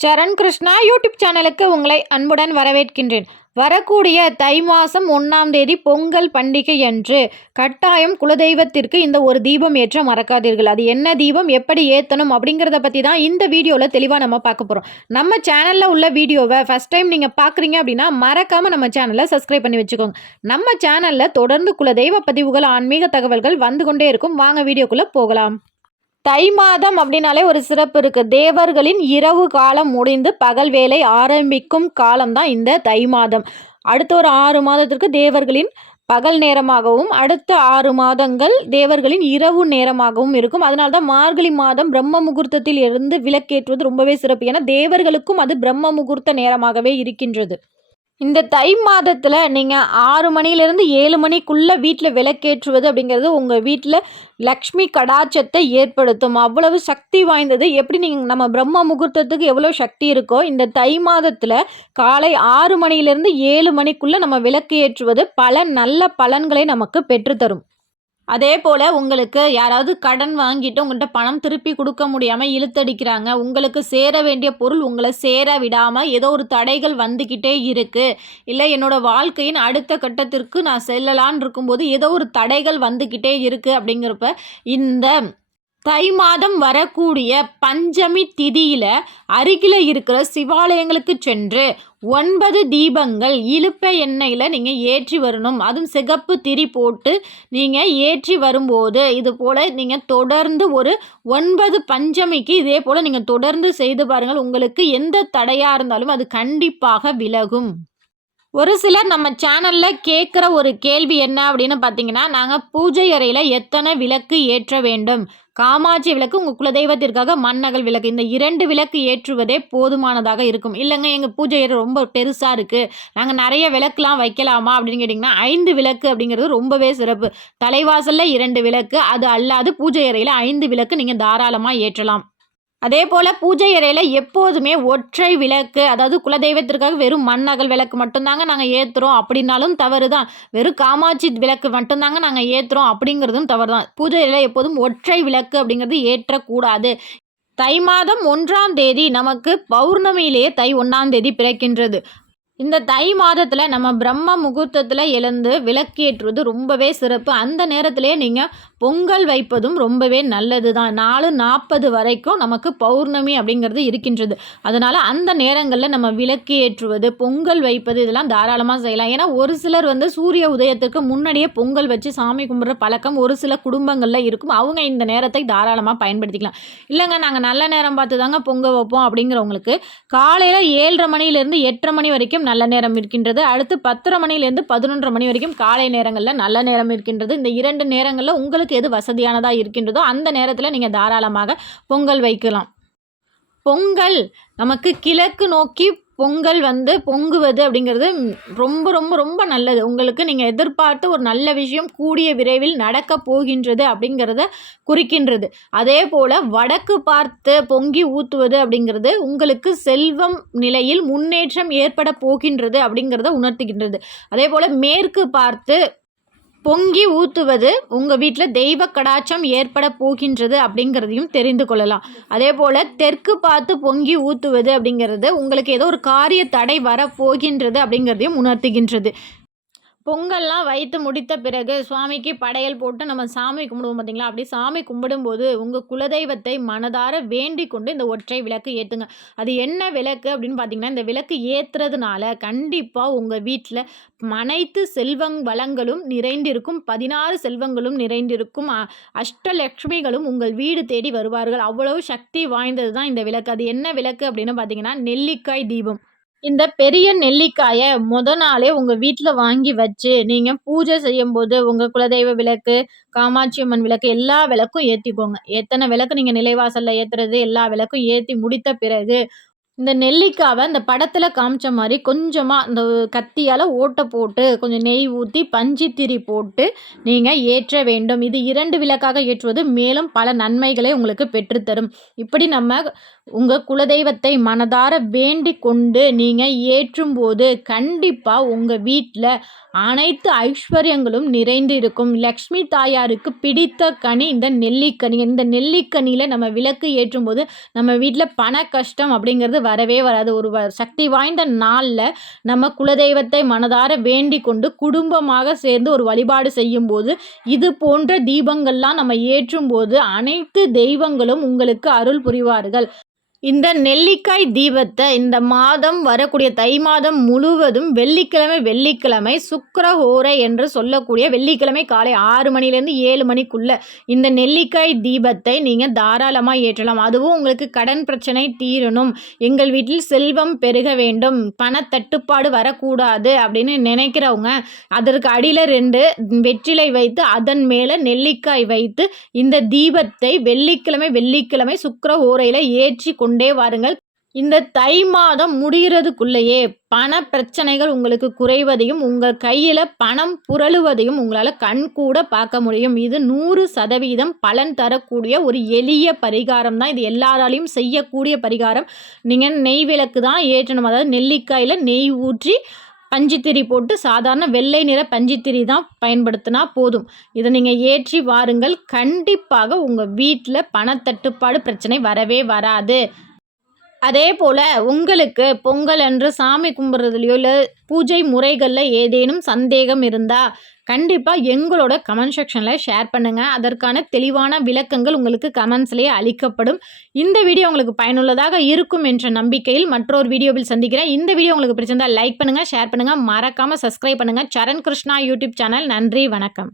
சரண் Krishna YouTube சேனலுக்கு உங்களை அன்புடன் வரவேற்கின்றேன். வரக்கூடிய தை மாதம் ஒன்றாம் தேதி பொங்கல் பண்டிகை அன்று கட்டாயம் குலதெய்வத்திற்கு இந்த ஒரு தீபம் ஏற்ற மறக்காதீர்கள். அது என்ன தீபம் எப்படி ஏற்றணும் அப்படிங்கிறத பற்றி தான் இந்த வீடியோவில் தெளிவாக நம்ம பார்க்க போகிறோம் நம்ம சேனலில் உள்ள வீடியோவை ஃபஸ்ட் டைம் நீங்கள் பார்க்குறீங்க அப்படின்னா மறக்காமல் நம்ம சேனலை சப்ஸ்கிரைப் பண்ணி வச்சுக்கோங்க. நம்ம சேனலில் தொடர்ந்து குலதெய்வ பதிவுகள் ஆன்மீக தகவல்கள் வந்து கொண்டே இருக்கும். வாங்க வீடியோக்குள்ளே போகலாம். தை மாதம் அப்படின்னாலே ஒரு சிறப்பு இருக்குது தேவர்களின் இரவு காலம் முடிந்து பகல் வேலை ஆரம்பிக்கும் காலம்தான் இந்த தை மாதம். அடுத்த ஒரு ஆறு மாதத்திற்கு தேவர்களின் பகல் நேரமாகவும் அடுத்த ஆறு மாதங்கள் தேவர்களின் இரவு நேரமாகவும் இருக்கும். அதனால தான் மார்கழி மாதம் பிரம்ம முகூர்த்தத்தில் இருந்து விளக்கேற்றுவது ரொம்பவே சிறப்பு. ஏன்னா தேவர்களுக்கும் அது பிரம்ம முகூர்த்த நேரமாகவே இருக்கின்றது. இந்த தை மாதத்தில் நீங்கள் ஆறு மணிலேருந்து ஏழு மணிக்குள்ளே வீட்டில் விளக்கேற்றுவது அப்படிங்கிறது உங்கள் வீட்டில் லக்ஷ்மி கடாச்சத்தை ஏற்படுத்தும். அவ்வளவு சக்தி வாய்ந்தது. எப்படி நீங்கள் நம்ம பிரம்ம முகூர்த்தத்துக்கு எவ்வளோ சக்தி இருக்கோ இந்த தை மாதத்தில் காலை ஆறு மணிலேருந்து ஏழு மணிக்குள்ளே நம்ம விளக்கு ஏற்றுவது பல நல்ல பலன்களை நமக்கு பெற்றுத்தரும். அதே போல் உங்களுக்கு யாராவது கடன் வாங்கிட்டு உங்கள்கிட்ட பணம் திருப்பி கொடுக்க முடியாமல் இழுத்தடிக்கிறாங்க. உங்களுக்கு சேர வேண்டிய பொருள் உங்களை சேர விடாமல் ஏதோ ஒரு தடைகள் வந்துக்கிட்டே இருக்குது இல்லை என்னோடய வாழ்க்கையின் அடுத்த கட்டத்திற்கு நான் செல்லலான் இருக்கும்போது ஏதோ ஒரு தடைகள் வந்துக்கிட்டே இருக்குது அப்படிங்கிறப்ப இந்த தை மாதம் வரக்கூடிய பஞ்சமி திதியில் அருகில் இருக்கிற சிவாலயங்களுக்கு சென்று ஒன்பது தீபங்கள் இழுப்ப எண்ணெயில் நீங்கள் ஏற்றி வரணும். அதுவும் சிகப்பு திரி போட்டு நீங்கள் ஏற்றி வரும்போது இது போல் நீங்கள் தொடர்ந்து ஒரு ஒன்பது பஞ்சமிக்கு இதே போல் நீங்கள் தொடர்ந்து செய்து பாருங்கள். உங்களுக்கு எந்த தடையாக இருந்தாலும் அது கண்டிப்பாக விலகும். ஒரு சிலர் நம்ம சேனலில் கேட்குற ஒரு கேள்வி என்ன அப்படின்னு பார்த்தீங்கன்னா நாங்கள் பூஜை அறையில் எத்தனை விளக்கு ஏற்ற வேண்டும்? காமாட்சி விளக்கு உங்கள் குலதெய்வத்திற்காக மண்ணகல் விளக்கு. இந்த இரண்டு விளக்கு ஏற்றுவதே போதுமானதாக இருக்கும். இல்லைங்க எங்கள் பூஜை ரொம்ப பெருசாக இருக்குது நாங்கள் நிறைய விளக்குலாம் வைக்கலாமா அப்படின்னு கேட்டிங்கன்னா ஐந்து விளக்கு அப்படிங்கிறது ரொம்பவே சிறப்பு. தலைவாசலில் இரண்டு விளக்கு அது அல்லாது பூஜை அறையில் ஐந்து விளக்கு நீங்கள் தாராளமாக ஏற்றலாம். அதே போல் பூஜை அறையில் எப்போதுமே ஒற்றை விளக்கு அதாவது குலதெய்வத்திற்காக வெறும் மண் அகல் விளக்கு மட்டும்தாங்க நாங்கள் ஏற்றுறோம் அப்படின்னாலும் தவறு தான் வெறும் காமாட்சி விளக்கு மட்டும்தாங்க நாங்கள் ஏற்றுறோம் அப்படிங்கிறதும் தவறு தான் பூஜை அறையில் எப்போதும் ஒற்றை விளக்கு அப்படிங்கிறது ஏற்றக்கூடாது. தை மாதம் ஒன்றாம் தேதி நமக்கு பௌர்ணமியிலேயே தை ஒன்றாம் தேதி பிறக்கின்றது. இந்த தை மாதத்தில் நம்ம பிரம்ம முகூர்த்தத்தில் எழுந்து விளக்கேற்றுவது ரொம்பவே சிறப்பு. அந்த நேரத்திலே நீங்கள் பொங்கல் வைப்பதும் ரொம்பவே நல்லது தான் நாலு நாற்பது வரைக்கும் நமக்கு பௌர்ணமி அப்படிங்கிறது இருக்கின்றது. அதனால் அந்த நேரங்களில் நம்ம விளக்கு ஏற்றுவது பொங்கல் வைப்பது இதெல்லாம் தாராளமாக செய்யலாம். ஏன்னா ஒரு சிலர் வந்து சூரிய உதயத்துக்கு முன்னாடியே பொங்கல் வச்சு சாமி கும்பிட்ற பழக்கம் ஒரு சில குடும்பங்களில் இருக்கும். அவங்க இந்த நேரத்தை தாராளமாக பயன்படுத்திக்கலாம். இல்லைங்க நாங்கள் நல்ல நேரம் பார்த்து தாங்க பொங்கல் வைப்போம் அப்படிங்கிறவங்களுக்கு காலையில் ஏழரை மணிலேருந்து எட்டரை மணி வரைக்கும் நல்ல நேரம் இருக்கின்றது. அடுத்து பத்தரை மணிலேருந்து பதினொன்றரை மணி வரைக்கும் காலை நேரங்களில் நல்ல நேரம் இருக்கின்றது. இந்த இரண்டு நேரங்களில் உங்களுக்கு எது வசதியானதாக இருக்கின்றதோ அந்த நேரத்தில் நீங்கள் தாராளமாக பொங்கல் வைக்கலாம். பொங்கல் நமக்கு கிழக்கு நோக்கி பொங்கல் வந்து பொங்குவது அப்படிங்கிறது ரொம்ப ரொம்ப ரொம்ப நல்லது. உங்களுக்கு நீங்கள் எதிர்பார்த்து ஒரு நல்ல விஷயம் கூடிய விரைவில் நடக்க போகின்றது அப்படிங்கிறத குறிக்கின்றது. அதே போல் வடக்கு பார்த்து பொங்கி ஊற்றுவது அப்படிங்கிறது உங்களுக்கு செல்வம் நிலையில் முன்னேற்றம் ஏற்பட போகின்றது அப்படிங்கிறத உணர்த்துகின்றது. அதே போல் மேற்கு பார்த்து பொங்கி ஊற்றுவது உங்கள் வீட்டில் தெய்வ கடாச்சம் ஏற்பட போகின்றது அப்படிங்கிறதையும் தெரிந்து கொள்ளலாம். அதே போல் தெற்கு பார்த்து பொங்கி ஊற்றுவது அப்படிங்கிறது உங்களுக்கு ஏதோ ஒரு காரிய தடை வர போகின்றது அப்படிங்கிறதையும் உணர்த்துகின்றது. பொங்கல்லாம் வைத்து முடித்த பிறகு சுவாமிக்கு படையல் போட்டு நம்ம சாமி கும்பிடுவோம் பார்த்தீங்களா அப்படி சாமி கும்பிடும்போது உங்கள் குலதெய்வத்தை மனதார வேண்டி கொண்டு இந்த ஒற்றை விளக்கு ஏற்றுங்க அது என்ன விளக்கு அப்படின்னு பார்த்தீங்கன்னா இந்த விளக்கு ஏற்றுறதுனால கண்டிப்பாக உங்கள் வீட்டில் அனைத்து செல்வங் வளங்களும் நிறைந்திருக்கும் பதினாறு செல்வங்களும் நிறைந்திருக்கும் அஷ்டலக்ஷ்மிகளும் உங்கள் வீடு தேடி வருவார்கள். அவ்வளவு சக்தி வாய்ந்தது தான் இந்த விளக்கு. அது என்ன விளக்கு அப்படின்னு பார்த்தீங்கன்னா நெல்லிக்காய் தீபம். இந்த பெரிய நெல்லிக்காயை முத நாளே உங்கள் வீட்டில் வாங்கி வச்சு நீங்கள் பூஜை செய்யும்போது உங்கள் குலதெய்வ விளக்கு காமாட்சி அம்மன் விளக்கு எல்லா விளக்கும் ஏற்றிக்கோங்க எத்தனை விளக்கு நீங்கள் நிலைவாசலில் ஏற்றுறது எல்லா விளக்கும் ஏற்றி முடித்த பிறகு இந்த நெல்லிக்காவை இந்த படத்தில் காமிச்ச மாதிரி கொஞ்சமாக இந்த கத்தியால் ஓட்டை போட்டு கொஞ்சம் நெய் ஊற்றி பஞ்சித்திரி போட்டு நீங்கள் ஏற்ற வேண்டும். இது இரண்டு விளக்காக ஏற்றுவது மேலும் பல நன்மைகளை உங்களுக்கு பெற்றுத்தரும். இப்படி நம்ம உங்கள் குலதெய்வத்தை மனதார வேண்டிக் கொண்டு நீங்கள் ஏற்றும்போது கண்டிப்பாக உங்கள் வீட்டில் அனைத்து ஐஸ்வர்யங்களும் நிறைந்து இருக்கும் லக்ஷ்மி தாயாருக்கு பிடித்த கனி இந்த நெல்லிக்கனி. இந்த நெல்லிக்கனியில் நம்ம விளக்கு ஏற்றும்போது நம்ம வீட்டில் பண கஷ்டம் அப்படிங்கிறது வரவே வராது. ஒரு வ சக்தி வாய்ந்த நாளில் நம்ம குலதெய்வத்தை மனதார வேண்டிக் கொண்டு குடும்பமாக சேர்ந்து ஒரு வழிபாடு செய்யும்போது இது போன்ற தீபங்கள்லாம் நம்ம ஏற்றும்போது அனைத்து தெய்வங்களும் உங்களுக்கு அருள் புரிவார்கள். இந்த நெல்லிக்காய் தீபத்தை இந்த மாதம் வரக்கூடிய தை மாதம் முழுவதும் வெள்ளிக்கிழமை வெள்ளிக்கிழமை சுக்கரஹோரை என்று சொல்லக்கூடிய வெள்ளிக்கிழமை காலை ஆறு மணிலேருந்து ஏழு மணிக்குள்ள இந்த நெல்லிக்காய் தீபத்தை நீங்கள் தாராளமாக ஏற்றலாம். அதுவும் உங்களுக்கு கடன் பிரச்சனை தீரணும். எங்கள் வீட்டில் செல்வம் பெருக வேண்டும். பணத்தட்டுப்பாடு வரக்கூடாது அப்படின்னு நினைக்கிறவங்க அதற்கு அடியில் ரெண்டு வெற்றிலை வைத்து அதன் மேலே நெல்லிக்காய் வைத்து இந்த தீபத்தை வெள்ளிக்கிழமை வெள்ளிக்கிழமை சுக்கரஹோரையில் ஏற்றி ஏற்றி கொண்டே வாருங்கள். இந்த தை மாதம் முடிகிறதுக்குள்ளேயே பண பிரச்சனைகள் உங்களுக்கு குறைவதையும் உங்கள் கையில் பணம் புரளுவதையும் உங்களால் கண் கூட பார்க்க முடியும். இது நூறு சதவீதம் பலன் தரக்கூடிய ஒரு எளிய பரிகாரம் தான். இது எல்லாராலையும் செய்யக்கூடிய பரிகாரம். நீங்கள் நெய் விளக்கு தான் ஏற்றணும். அதாவது நெல்லிக்காயில் நெய் ஊற்றி பஞ்சித்திரி போட்டு சாதாரண வெள்ளை நிற பஞ்சித்திரி தான் பயன்படுத்தினா போதும். இதை நீங்கள் ஏற்றி வாருங்கள். கண்டிப்பாக உங்கள் வீட்டில் பணத்தட்டுப்பாடு பிரச்சனை வரவே வராது. அதே போல் உங்களுக்கு பொங்கல் அன்று சாமி கும்பிட்றதுலையோ இல்லை பூஜை முறைகளில் ஏதேனும் சந்தேகம் இருந்தால் கண்டிப்பாக எங்களோட கமெண்ட் செக்ஷனில் ஷேர் பண்ணுங்கள் அதற்கான தெளிவான விளக்கங்கள் உங்களுக்கு கமெண்ட்ஸ்லேயே அளிக்கப்படும். இந்த வீடியோ உங்களுக்கு பயனுள்ளதாக இருக்கும் என்ற நம்பிக்கையில் மற்றொரு வீடியோவில் சந்திக்கிறேன். இந்த வீடியோ உங்களுக்கு பிடிச்சிருந்தால் லைக் பண்ணுங்கள் ஷேர் பண்ணுங்கள் மறக்காமல் சப்ஸ்கிரைப் பண்ணுங்கள் சரண் கிருஷ்ணா யூடியூப் சேனல் நன்றி வணக்கம்.